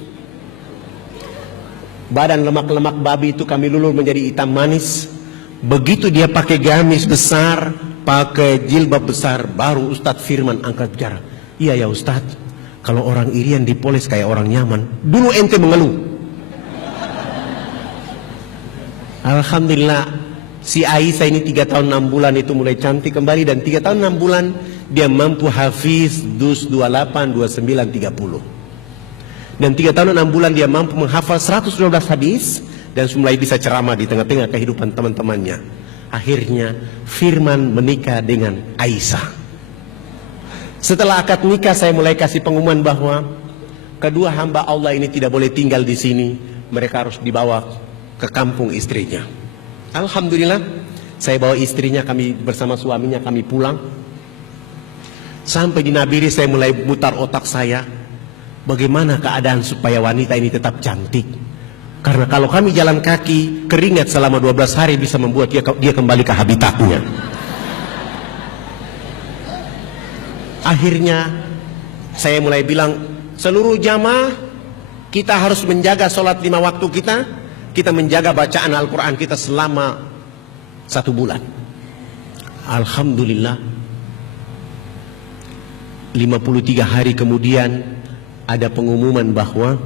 Badan lemak-lemak babi itu kami lulur menjadi hitam manis. Begitu dia pakai gamis besar, pakai jilbab besar, baru Ustadz Firman angkat bicara. Iya ya Ustadz, kalau orang Irian dipoles kayak orang Yaman. Dulu ente mengeluh. Alhamdulillah, si Aisyah ini 3 tahun 6 bulan itu mulai cantik kembali. Dan 3 tahun 6 bulan dia mampu hafiz dus 28, 29, 30. Dan 3 tahun 6 bulan dia mampu menghafal 112 hadis. Dan mulai bisa ceramah di tengah-tengah kehidupan teman-temannya. Akhirnya Firman menikah dengan Aisyah. Setelah akad nikah saya mulai kasih pengumuman bahwa kedua hamba Allah ini tidak boleh tinggal di sini. Mereka harus dibawa ke kampung istrinya. Alhamdulillah, saya bawa istrinya, kami bersama suaminya kami pulang. Sampai di Nabire saya mulai mutar otak saya, bagaimana keadaan supaya wanita ini tetap cantik. Karena kalau kami jalan kaki, keringat selama 12 hari bisa membuat dia kembali ke habitatnya. Akhirnya saya mulai bilang, seluruh jamaah kita harus menjaga sholat 5 waktu kita. Kita menjaga bacaan Al-Quran kita selama 1 bulan. Alhamdulillah, 53 hari kemudian ada pengumuman bahwa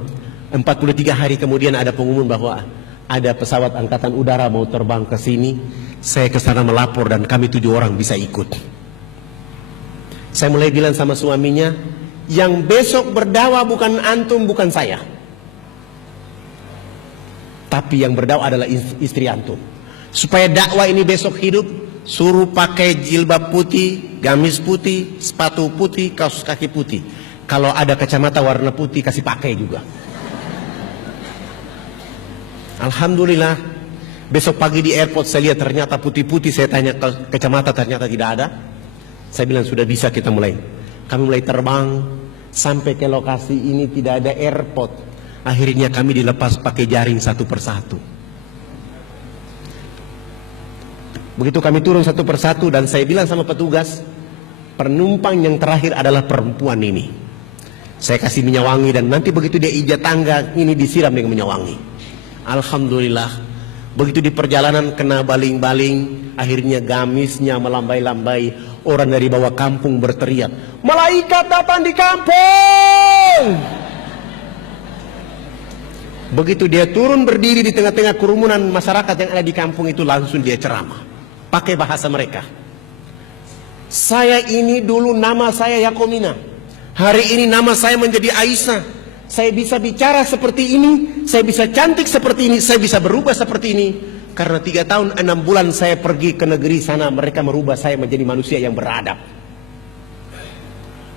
43 hari kemudian ada pengumuman bahwa ada pesawat angkatan udara mau terbang ke sini. Saya ke sana melapor dan kami 7 orang bisa ikut. Saya mulai bilang sama suaminya, yang besok berdakwah bukan antum, bukan saya. Tapi yang berdakwah adalah istri antum. Supaya dakwah ini besok hidup, suruh pakai jilbab putih, gamis putih, sepatu putih, kaos kaki putih. Kalau ada kacamata warna putih kasih pakai juga. Alhamdulillah, besok pagi di airport saya lihat ternyata putih-putih. Saya tanya ke kacamata, ternyata tidak ada. Saya bilang sudah bisa kita mulai. Kami mulai terbang sampai ke lokasi ini, tidak ada airport. Akhirnya kami dilepas pakai jaring satu persatu. Begitu kami turun satu persatu dan saya bilang sama petugas, penumpang yang terakhir adalah perempuan ini. Saya kasih minyak wangi dan nanti begitu dia ijat tangga ini disiram dengan minyak wangi. Alhamdulillah, begitu di perjalanan kena baling-baling, akhirnya gamisnya melambai-lambai. Orang dari bawah kampung berteriak, malaikat datang di kampung. Begitu dia turun berdiri di tengah-tengah kerumunan masyarakat yang ada di kampung itu, langsung dia ceramah pakai bahasa mereka. Saya ini dulu nama saya Yakomina, hari ini nama saya menjadi Aisyah. Saya bisa bicara seperti ini, saya bisa cantik seperti ini, saya bisa berubah seperti ini. Karena 3 tahun 6 bulan saya pergi ke negeri sana, mereka merubah saya menjadi manusia yang beradab.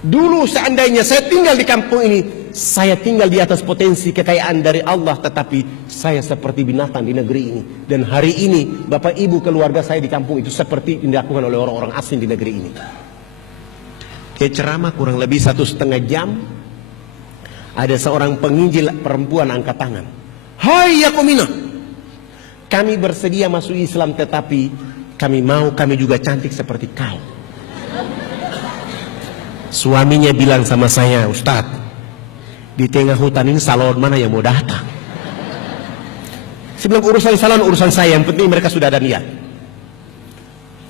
Dulu seandainya saya tinggal di kampung ini, saya tinggal di atas potensi kekayaan dari Allah, tetapi saya seperti binatang di negeri ini. Dan hari ini bapak ibu keluarga saya di kampung itu seperti dilakukan oleh orang-orang asing di negeri ini. Dia ceramah kurang lebih 1,5 jam. Ada seorang penginjil perempuan angkat tangan. Hai Yakomina, kami bersedia masuk Islam, tetapi kami juga cantik seperti kau. Suaminya bilang sama saya, Ustadz, di tengah hutan ini salon mana yang mau datang? Saya bilang urusan salon urusan saya, yang penting mereka sudah ada niat.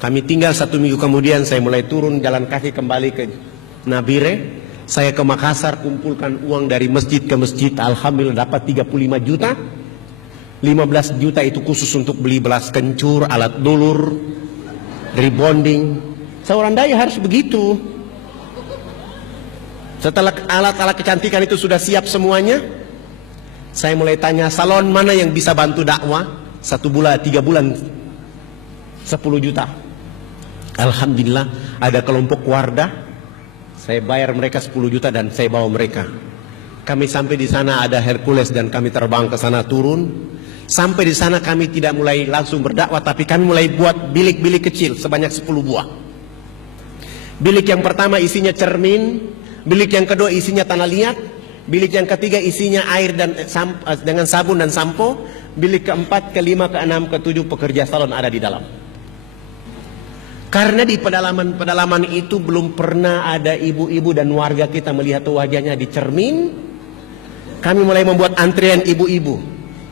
Kami tinggal 1 minggu kemudian, saya mulai turun jalan kaki kembali ke Nabire. Saya ke Makassar, kumpulkan uang dari masjid ke masjid. Alhamdulillah dapat 35 juta. 15 juta itu khusus untuk beli belas kencur, alat dulur, rebonding. Seorang daya harus begitu. Setelah alat-alat kecantikan itu sudah siap semuanya, saya mulai tanya salon mana yang bisa bantu dakwah. 1 bulan, 3 bulan 10 juta. Alhamdulillah ada kelompok Wardah. Saya bayar mereka 10 juta dan saya bawa mereka. Kami sampai di sana ada Hercules dan kami terbang ke sana turun. Sampai di sana kami tidak mulai langsung berdakwah, tapi kami mulai buat bilik-bilik kecil sebanyak 10 buah. Bilik yang pertama isinya cermin, bilik yang kedua isinya tanah liat, bilik yang ketiga isinya air dan dengan sabun dan sampo, bilik keempat, kelima, keenam, ketujuh pekerja salon ada di dalam. Karena di pedalaman itu belum pernah ada ibu-ibu dan warga kita melihat wajahnya di cermin, kami mulai membuat antrian ibu-ibu.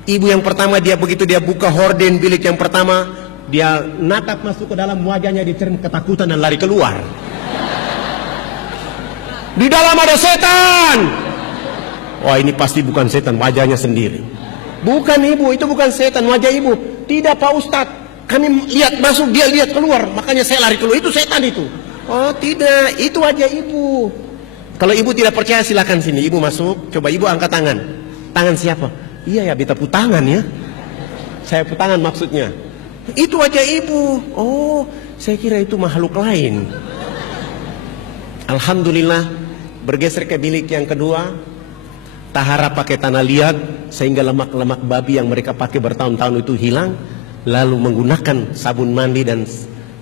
Ibu yang pertama begitu dia buka horden bilik yang pertama, dia natap masuk ke dalam, wajahnya di cermin, ketakutan dan lari keluar. Di dalam ada setan. Wah, ini pasti bukan setan, wajahnya sendiri. Bukan ibu, itu bukan setan, wajah ibu. Tidak Pak Ustadz, kami lihat masuk, dia lihat keluar, makanya saya lari keluar, itu setan itu. Oh tidak, itu wajah ibu. Kalau ibu tidak percaya silakan sini, ibu masuk, coba ibu angkat tangan. Tangan siapa? Iya ya, beta putangan ya. Saya putangan maksudnya. Itu wajah ibu. Oh, saya kira itu makhluk lain. Alhamdulillah, bergeser ke bilik yang kedua. Tahara pakai tanah liat sehingga lemak-lemak babi yang mereka pakai bertahun-tahun itu hilang. Lalu menggunakan sabun mandi dan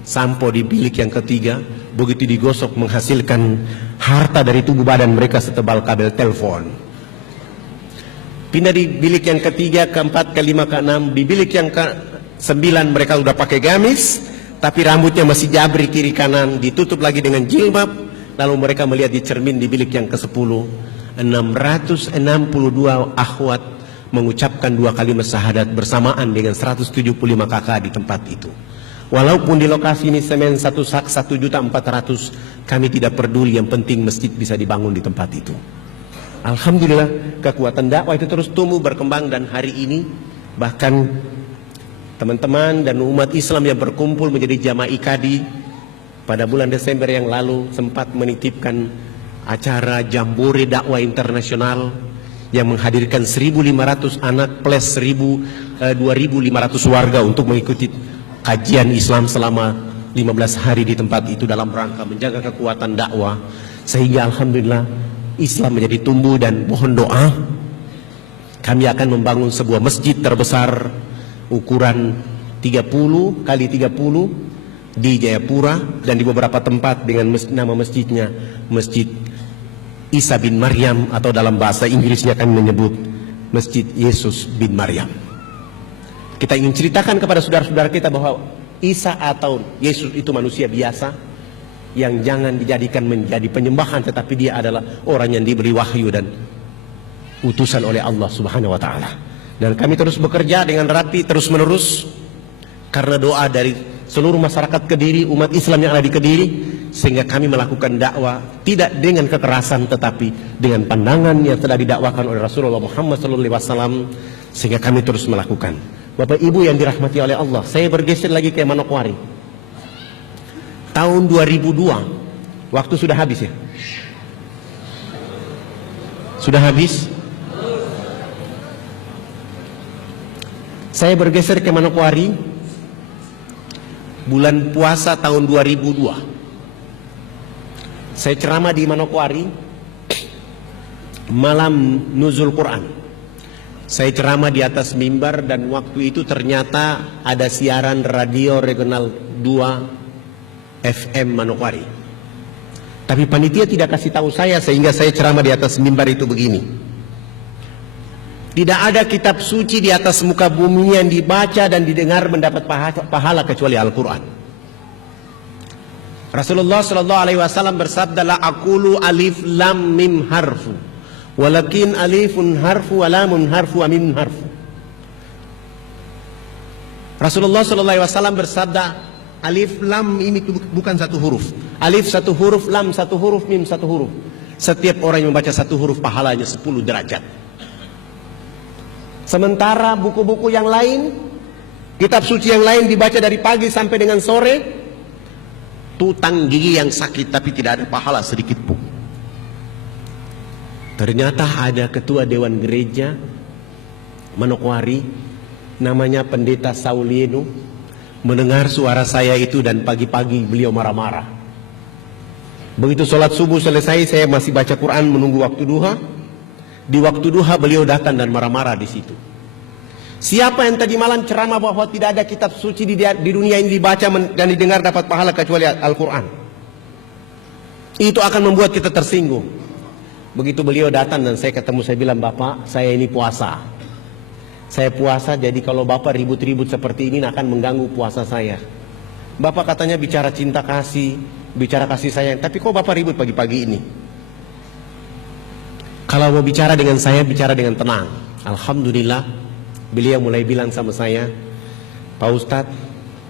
sampo di bilik yang ketiga. Begitu digosok menghasilkan harta dari tubuh badan mereka setebal kabel telepon. Pindah di bilik yang ketiga, keempat, kelima, keenam. Di bilik yang ke-9 mereka sudah pakai gamis, tapi rambutnya masih jabri kiri kanan, ditutup lagi dengan jilbab. Lalu mereka melihat di cermin di bilik yang ke-10, 662 akhwat mengucapkan 2 kalimat syahadat bersamaan dengan 175 kakak di tempat itu. Walaupun di lokasi ini semen 1 sak 1.400.000, kami tidak peduli, yang penting masjid bisa dibangun di tempat itu. Alhamdulillah, kekuatan dakwah itu terus tumbuh berkembang, dan hari ini bahkan teman-teman dan umat Islam yang berkumpul menjadi jamaah IKADI pada bulan Desember yang lalu sempat menitipkan acara Jambore Dakwah Internasional yang menghadirkan 1.500 anak plus 2.500 warga untuk mengikuti kajian Islam selama 15 hari di tempat itu dalam rangka menjaga kekuatan dakwah, sehingga alhamdulillah Islam menjadi tumbuh. Dan mohon doa Kami akan membangun sebuah masjid terbesar ukuran 30 kali 30 di Jayapura dan di beberapa tempat dengan nama masjidnya Masjid Isa bin Maryam, atau dalam bahasa Inggrisnya kami menyebut Masjid Yesus bin Maryam. Kita ingin ceritakan kepada saudara-saudara kita bahwa Isa atau Yesus itu manusia biasa yang jangan dijadikan menjadi penyembahan, tetapi dia adalah orang yang diberi wahyu dan utusan oleh Allah Subhanahu wa taala. Dan kami terus bekerja dengan rapi terus menerus karena doa dari seluruh masyarakat Kediri, umat Islam yang ada di Kediri, sehingga kami melakukan dakwah tidak dengan kekerasan tetapi dengan pandangan yang telah didakwakan oleh Rasulullah Muhammad SAW, sehingga kami terus melakukan. Bapak Ibu yang dirahmati oleh Allah, saya bergeser lagi ke Manokwari. Tahun 2002, waktu sudah habis ya? Sudah habis? Saya bergeser ke Manokwari bulan puasa tahun 2002. Saya ceramah di Manokwari malam nuzul Quran. Saya ceramah di atas mimbar dan waktu itu ternyata ada siaran radio regional 2 FM Manokwari. Tapi panitia tidak kasih tahu saya, sehingga saya ceramah di atas mimbar itu begini. Tidak ada kitab suci di atas muka bumi yang dibaca dan didengar mendapat pahala kecuali Al-Quran. Rasulullah Sallallahu Alaihi Wasallam bersabda, la aqulu alif lam mim harfu, walakin alifun harfu, walamun harfu, wa mim harfu. Rasulullah Sallallahu Alaihi Wasallam bersabda, alif lam ini bukan satu huruf. Alif satu huruf, lam satu huruf, mim satu huruf. Setiap orang yang membaca satu huruf pahalanya 10 derajat. Sementara buku-buku yang lain, kitab suci yang lain dibaca dari pagi sampai dengan sore, tutang gigi yang sakit tapi tidak ada pahala sedikit pun. Ternyata ada ketua Dewan Gereja Manokwari, namanya Pendeta Saulieno, mendengar suara saya itu dan pagi-pagi beliau marah-marah. Begitu sholat subuh selesai, saya masih baca Quran menunggu waktu duha. Di waktu duha beliau datang dan marah-marah di situ. Siapa yang tadi malam ceramah bahwa tidak ada kitab suci di dunia ini dibaca dan didengar dapat pahala kecuali Al-Quran? Itu akan membuat kita tersinggung. Begitu beliau datang dan saya ketemu, saya bilang, Bapak, saya ini puasa. Saya puasa, jadi kalau Bapak ribut-ribut seperti ini akan mengganggu puasa saya. Bapak katanya bicara cinta kasih, bicara kasih sayang, tapi kok Bapak ribut pagi-pagi ini? Kalau mau bicara dengan saya, bicara dengan tenang. Alhamdulillah, beliau mulai bilang sama saya, Pak Ustadz,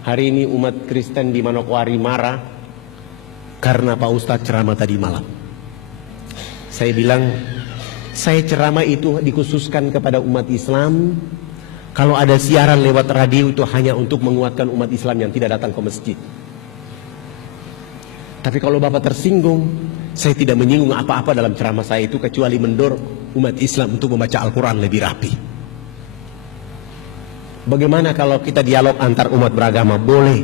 hari ini umat Kristen di Manokwari marah karena Pak Ustadz ceramah tadi malam. Saya bilang, saya ceramah itu dikhususkan kepada umat Islam. Kalau ada siaran lewat radio itu hanya untuk menguatkan umat Islam yang tidak datang ke masjid. Tapi kalau Bapak tersinggung, saya tidak menyinggung apa-apa dalam ceramah saya itu kecuali mendorong umat Islam untuk membaca Al-Quran lebih rapi. Bagaimana kalau kita dialog antar umat beragama? Boleh,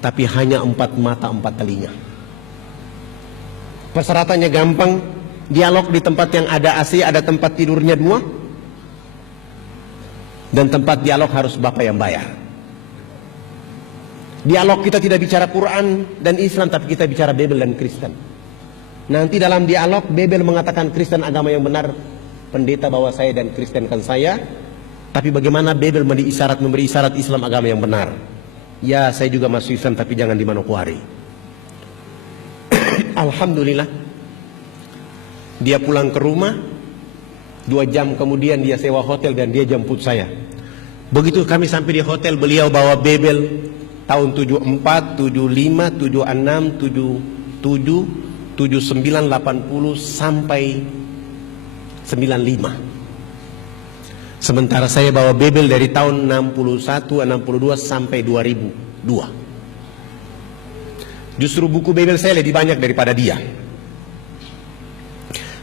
tapi hanya 4 mata 4 telinga. Persyaratannya gampang, dialog di tempat yang ada AC, ada tempat tidurnya 2, dan tempat dialog harus Bapak yang bayar. Dialog kita tidak bicara Quran dan Islam, tapi kita bicara Bible dan Kristen. Nanti dalam dialog Bible mengatakan Kristen agama yang benar, pendeta bawa saya dan Kristenkan saya. Tapi bagaimana Bible memberi isyarat Islam agama yang benar? Ya, saya juga masuk Islam tapi jangan di Manokwari. Alhamdulillah, dia pulang ke rumah. 2 jam kemudian dia sewa hotel dan dia jemput saya. Begitu kami sampai di hotel, beliau bawa Bible tahun 74, 75, 76, 77, 79, 80 sampai 95. Sementara saya bawa Bible dari tahun 61, 62 sampai 2002. Justru buku Bible saya lebih banyak daripada dia.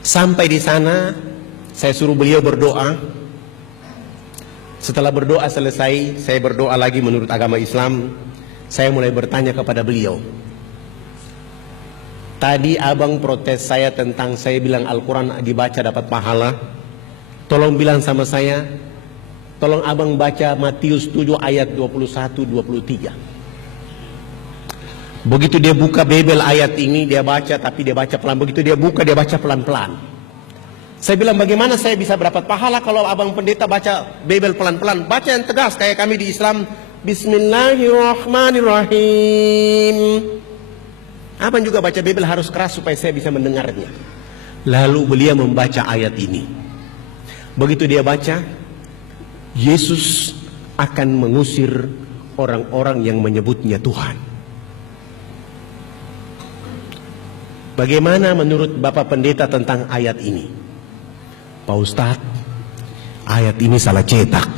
Sampai di sana, saya suruh beliau berdoa. Setelah berdoa selesai, saya berdoa lagi menurut agama Islam. Saya mulai bertanya kepada beliau. Tadi abang protes saya tentang saya bilang Al-Quran dibaca dapat pahala. Tolong bilang sama saya, tolong abang baca Matius 7 ayat 21-23. Begitu dia buka Bible ayat ini, dia baca, tapi dia baca pelan. Begitu dia buka, dia baca pelan-pelan. Saya bilang, bagaimana saya bisa berdapat pahala kalau abang pendeta baca Bible pelan-pelan? Baca yang tegas kayak kami di Islam. Bismillahirrahmanirrahim. Abang juga baca Bible harus keras supaya saya bisa mendengarnya. Lalu beliau membaca ayat ini. Begitu dia baca, Yesus akan mengusir orang-orang yang menyebutnya Tuhan. Bagaimana menurut Bapak Pendeta tentang ayat ini? Pak Ustadz, ayat ini salah cetak.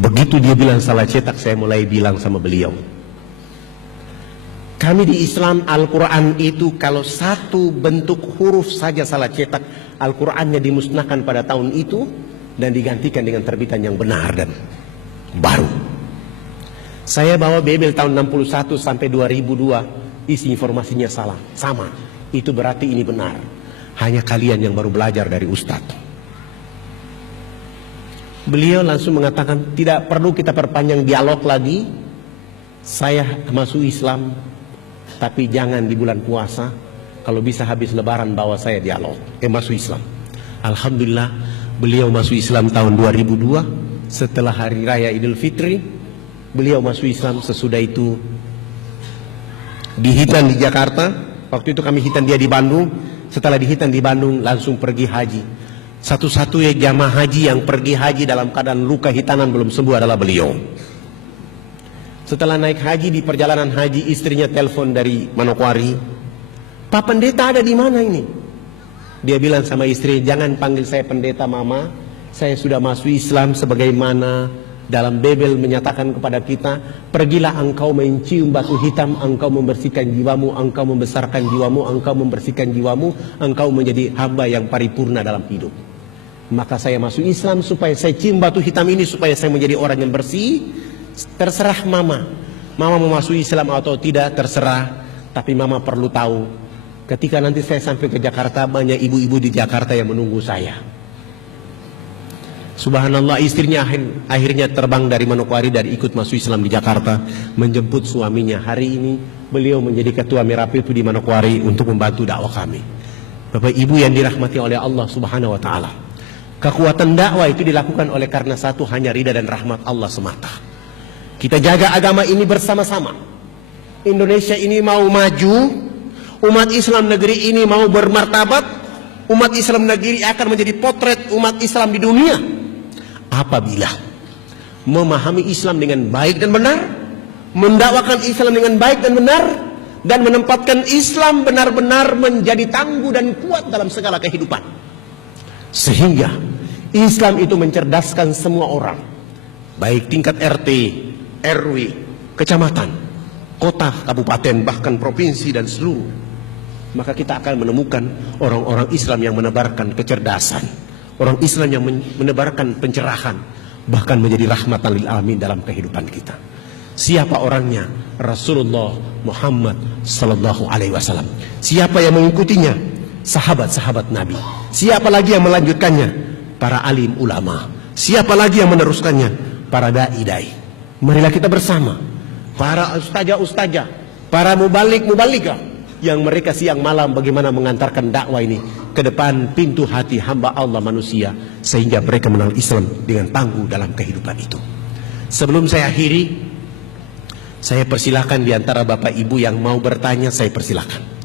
Begitu dia bilang salah cetak, saya mulai bilang sama beliau, kami di Islam Al-Quran itu kalau satu bentuk huruf saja salah cetak, Al-Qurannya dimusnahkan pada tahun itu dan digantikan dengan terbitan yang benar dan baru. Saya bawa Bible tahun 61 sampai 2002, isi informasinya salah, sama. Itu berarti ini benar. Hanya kalian yang baru belajar dari Ustadz. Beliau langsung mengatakan, tidak perlu kita perpanjang dialog lagi. Saya masuk Islam, tapi jangan di bulan puasa. Kalau bisa habis lebaran bawa saya dialog. Masuk Islam. Alhamdulillah, beliau masuk Islam tahun 2002. Setelah Hari Raya Idul Fitri, beliau masuk Islam. Sesudah itu dihitan di Jakarta. Waktu itu kami hitan dia di Bandung. Setelah dihitan di Bandung, langsung pergi haji. Satu-satunya jamaah haji yang pergi haji dalam keadaan luka hitanan belum sembuh adalah beliau. Setelah naik haji, di perjalanan haji, istrinya telepon dari Manokwari, Pak Pendeta ada di mana ini? Dia bilang sama istri, jangan panggil saya pendeta mama, saya sudah masuk Islam sebagaimana dalam Bible menyatakan kepada kita, pergilah engkau mencium batu hitam, engkau membersihkan jiwamu, engkau membesarkan jiwamu, engkau membersihkan jiwamu, engkau menjadi hamba yang paripurna dalam hidup. Maka saya masuk Islam supaya saya cium batu hitam ini, supaya saya menjadi orang yang bersih. Terserah mama, mama mau masuk Islam atau tidak terserah, tapi mama perlu tahu, ketika nanti saya sampai ke Jakarta, banyak ibu-ibu di Jakarta yang menunggu saya. Subhanallah, istrinya akhirnya terbang dari Manokwari dan ikut masuk Islam di Jakarta, menjemput suaminya. Hari ini beliau menjadi ketua Merapi itu di Manokwari untuk membantu dakwah kami. Bapak Ibu yang dirahmati oleh Allah Subhanahu wa taala, kekuatan dakwah itu dilakukan oleh karena satu, hanya ridha dan rahmat Allah semata. Kita jaga agama ini bersama-sama. Indonesia ini mau maju, umat Islam negeri ini mau bermartabat, umat Islam negeri akan menjadi potret umat Islam di dunia apabila memahami Islam dengan baik dan benar, mendakwakan Islam dengan baik dan benar, dan menempatkan Islam benar-benar menjadi tangguh dan kuat dalam segala kehidupan. Sehingga Islam itu mencerdaskan semua orang, baik tingkat RT, RW, kecamatan, kota, kabupaten, bahkan provinsi dan seluruh. Maka kita akan menemukan orang-orang Islam yang menebarkan kecerdasan, orang Islam yang menebarkan pencerahan, bahkan menjadi rahmatan lil alamin dalam kehidupan kita. Siapa orangnya? Rasulullah Muhammad sallallahu alaihi wasallam. Siapa yang mengikutinya? Sahabat-sahabat Nabi. Siapa lagi yang melanjutkannya? Para alim ulama. Siapa lagi yang meneruskannya? Para dai-dai. Marilah kita bersama, para ustazah-ustazah, para mubalik-mubaligah, yang mereka siang malam bagaimana mengantarkan dakwah ini ke depan pintu hati hamba Allah manusia, sehingga mereka mengenal Islam dengan tangguh dalam kehidupan itu. Sebelum saya akhiri, saya persilahkan di antara Bapak Ibu yang mau bertanya, saya persilahkan.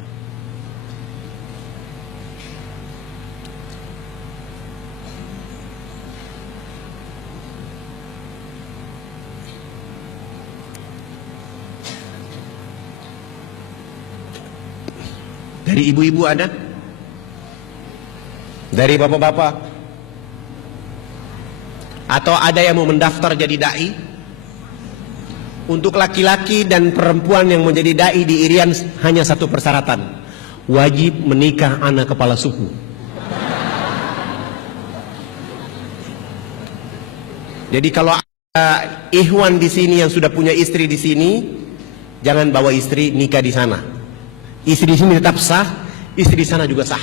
Dari ibu-ibu ada? Dari bapak-bapak? Atau ada yang mau mendaftar jadi dai? Untuk laki-laki dan perempuan yang menjadi dai di Irian hanya satu persyaratan, wajib menikah anak kepala suku. Jadi kalau ada ikhwan di sini yang sudah punya istri di sini, jangan bawa istri nikah di sana. Istri di sini tetap sah, istri di sana juga sah.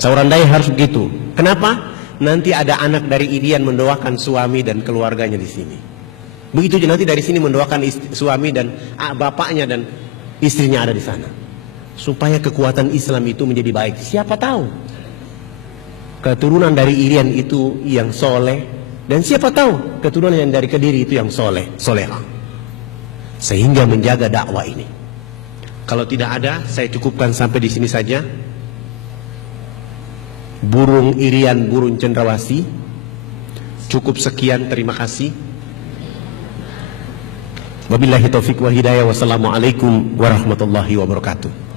Sauran Dayak harus begitu. Kenapa? Nanti ada anak dari Irian mendoakan suami dan keluarganya di sini. Begitu juga nanti dari sini mendoakan suami dan bapaknya dan istrinya ada di sana. Supaya kekuatan Islam itu menjadi baik. Siapa tahu keturunan dari Irian itu yang soleh, dan siapa tahu keturunan yang dari Kediri itu yang soleha, sehingga menjaga dakwah ini. Kalau tidak ada, saya cukupkan sampai di sini saja. Burung Irian, burung cendrawasih. Cukup sekian, terima kasih. Wabillahi taufiq wal hidayah. Wassalamualaikum warahmatullahi wabarakatuh.